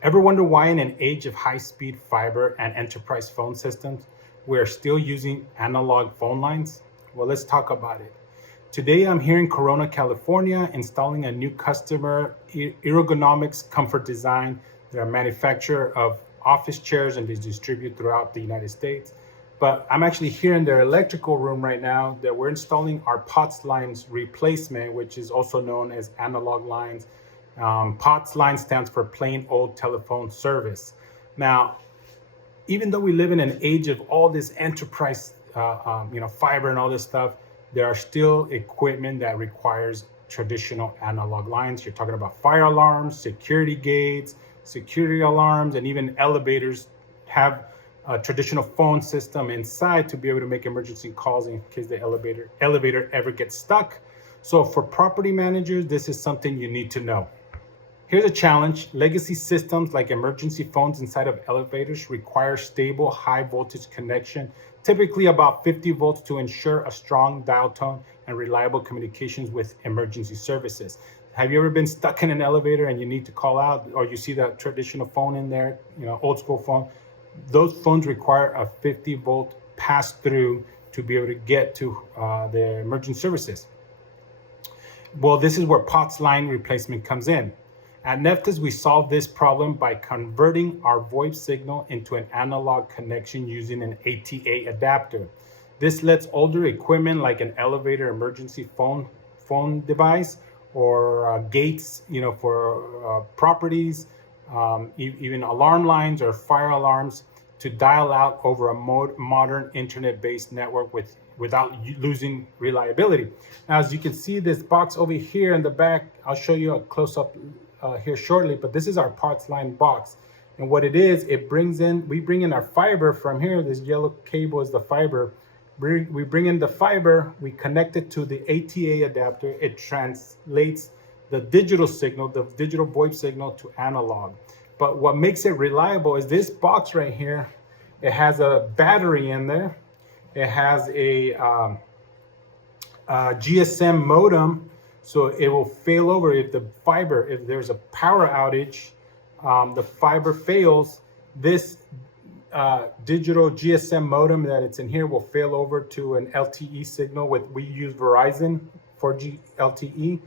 Ever wonder why in an age of high-speed fiber and enterprise phone systems, we are still using analog phone lines? Well, let's talk about it. Today, I'm here in Corona, California, installing a new customer ergonomics comfort design. They're a manufacturer of office chairs and they distribute throughout the United States. But I'm actually here in their electrical room right now that we're installing our POTS lines replacement, which is also known as analog lines. POTS line stands for plain old telephone service. Now, even though we live in an age of all this enterprise, fiber and all this stuff, there are still equipment that requires traditional analog lines. You're talking about fire alarms, security gates, security alarms, and even elevators have a traditional phone system inside to be able to make emergency calls in case the elevator ever gets stuck. So for property managers, this is something you need to know. Here's a challenge. Legacy systems like emergency phones inside of elevators require stable high voltage connection, typically about 50 volts, to ensure a strong dial tone and reliable communications with emergency services. Have you ever been stuck in an elevator and you need to call out, or you see that traditional phone in there, old school phone? Those phones require a 50 volt pass through to be able to get to the emergency services. Well, this is where POTS line replacement comes in. At Neftis, we solve this problem by converting our VoIP signal into an analog connection using an ATA adapter. This lets older equipment like an elevator emergency phone device or gates, for properties, even alarm lines or fire alarms, to dial out over a modern internet-based network without losing reliability. Now, as you can see, this box over here in the back, I'll show you a close-up here shortly, but this is our POTS line box. And what it is, we bring in our fiber from here. This yellow cable is the fiber. We bring in the fiber, we connect it to the ATA adapter. It translates the digital signal, the digital VoIP signal, to analog. But what makes it reliable is this box right here. It has a battery in there. It has a GSM modem, so it will fail over if there's a power outage, the fiber fails. This digital GSM modem that it's in here will fail over to an LTE signal. We use Verizon 4G LTE,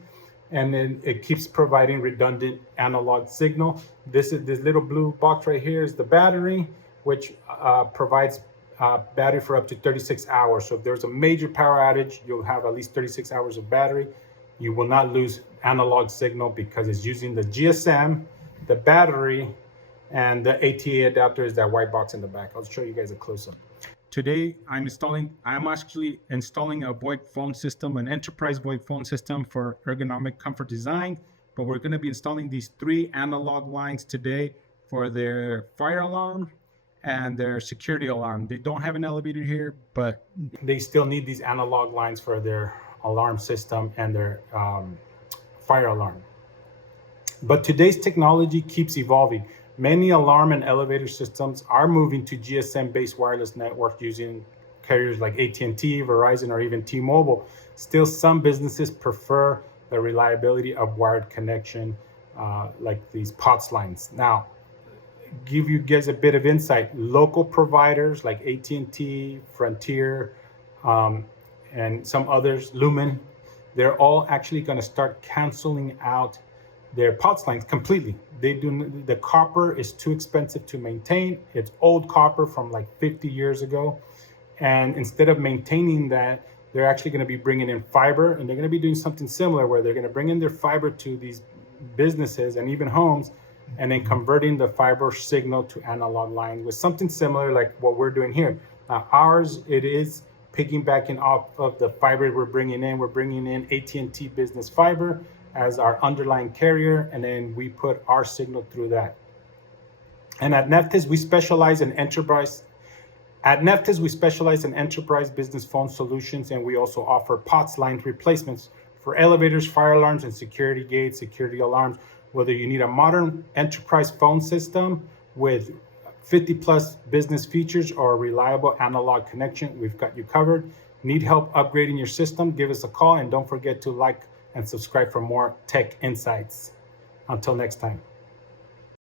and then it keeps providing redundant analog signal. This little blue box right here is the battery, which provides battery for up to 36 hours. So if there's a major power outage, you'll have at least 36 hours of battery. You will not lose analog signal because it's using the GSM, the battery, and the ATA adapter is that white box in the back. I'll show you guys a close-up. Today, I'm actually installing a VoIP phone system, an enterprise VoIP phone system for ergonomic comfort design. But we're going to be installing these 3 analog lines today for their fire alarm and their security alarm. They don't have an elevator here, but they still need these analog lines for their alarm system and their fire alarm. But today's technology keeps evolving. Many alarm and elevator systems are moving to GSM-based wireless network using carriers like AT&T, Verizon, or even T-Mobile. Still, some businesses prefer the reliability of wired connection, like these POTS lines. Now, give you guys a bit of insight. Local providers like AT&T, Frontier, and some others, Lumen, they're all actually going to start canceling out their POTS lines completely. The copper is too expensive to maintain. It's old copper from like 50 years ago. And instead of maintaining that, they're actually going to be bringing in fiber, and they're going to be doing something similar where they're going to bring in their fiber to these businesses and even homes, and then converting the fiber signal to analog line with something similar like what we're doing here. Ours, it is piggybacking off of the fiber we're bringing in. We're bringing in AT&T business fiber as our underlying carrier, and then we put our signal through that. And at Neftis, we specialize in enterprise business phone solutions, and we also offer POTS line replacements for elevators, fire alarms, and security gates, security alarms. Whether you need a modern enterprise phone system with 50 plus business features or a reliable analog connection, we've got you covered. Need help upgrading your system? Give us a call, and don't forget to like and subscribe for more tech insights. Until next time.